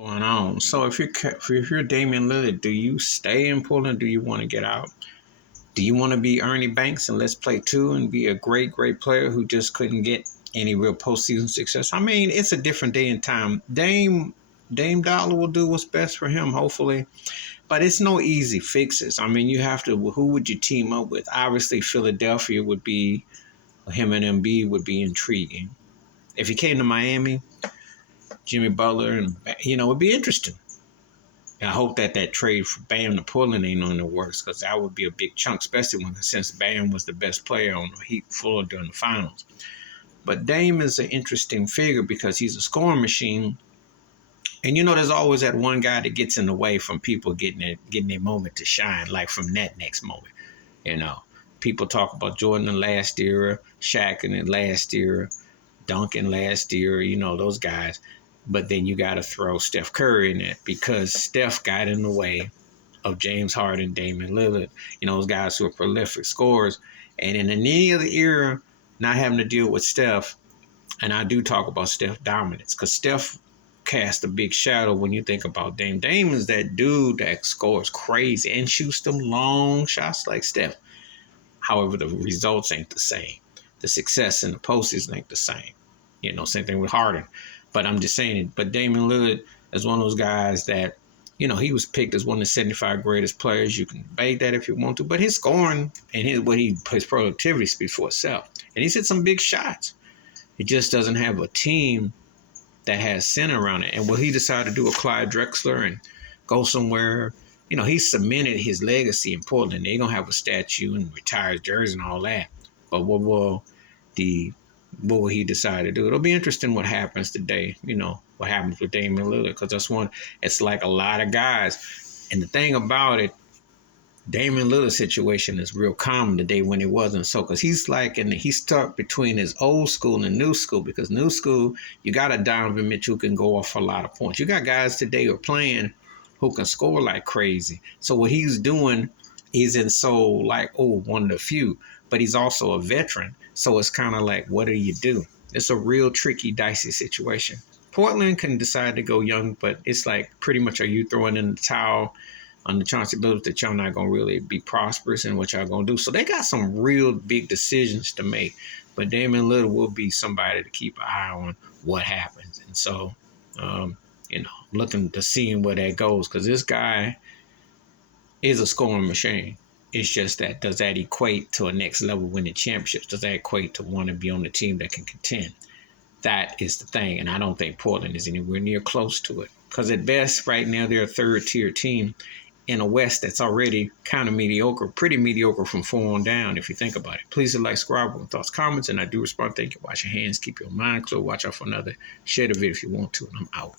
Going on. So if you're Damian Lillard, do you stay in Portland? Do you want to get out? Do you want to be Ernie Banks and let's play two and be a great player who just couldn't get any real postseason success? I mean, it's a different day and time. Dame Dollar will do what's best for him, hopefully. But it's no easy fixes. I mean, you have to. Who would you team up with? Obviously, Philadelphia would be him and Embiid would be intriguing. If he came to Miami, Jimmy Butler and it would be interesting. I hope that trade for Bam to Portland ain't on the works because that would be a big chunk, especially since Bam was the best player on the Heat floor during the finals. But Dame is an interesting figure because he's a scoring machine. And there's always that one guy that gets in the way from people getting their moment to shine, like from that next moment. People talk about Jordan in last era, Shaq in the last era, Duncan last year, those guys. But then you got to throw Steph Curry in it because Steph got in the way of James Harden, Damian Lillard, those guys who are prolific scorers. And in any other era, not having to deal with Steph, and I do talk about Steph dominance because Steph cast a big shadow when you think about Dame. Dame is that dude that scores crazy and shoots them long shots like Steph. However, the results ain't the same. The success in the postseason ain't the same. Same thing with Harden. But I'm just saying it. But Damian Lillard is one of those guys that, he was picked as one of the 75 greatest players. You can debate that if you want to. But his scoring and his productivity speaks for itself. And he's hit some big shots. He just doesn't have a team that has center around it. And will he decide to do a Clyde Drexler and go somewhere? He cemented his legacy in Portland. They're going to have a statue and retired jersey and all that. But what will he decide to do? It'll be interesting what happens today, what happens with Damian Lillard, because it's like a lot of guys. And the thing about it, Damian Lillard's situation is real common today when it wasn't so, because he's stuck between his old school and new school, because new school, you got a Donovan Mitchell who can go off a lot of points. You got guys today who are playing who can score like crazy. So what he's doing, he's one of the few, but he's also a veteran. So it's kind of like, what do you do? It's a real tricky, dicey situation. Portland can decide to go young, but it's like pretty much, are you throwing in the towel on the chance that y'all not going to really be prosperous in what y'all going to do? So they got some real big decisions to make. But Damian Lillard will be somebody to keep an eye on what happens. And so, looking to seeing where that goes, because this guy is a scoring machine. It's just that, does that equate to a next level winning championships? Does that equate to want to be on the team that can contend? That is the thing. And I don't think Portland is anywhere near close to it. Because at best, right now, they're a third-tier team in a West that's already kind of mediocre, pretty mediocre from 4 on down, if you think about it. Please like, subscribe with thoughts, comments, and I do respond. Thank you. Wash your hands. Keep your mind clear. Watch out for another. Share the video if you want to, and I'm out.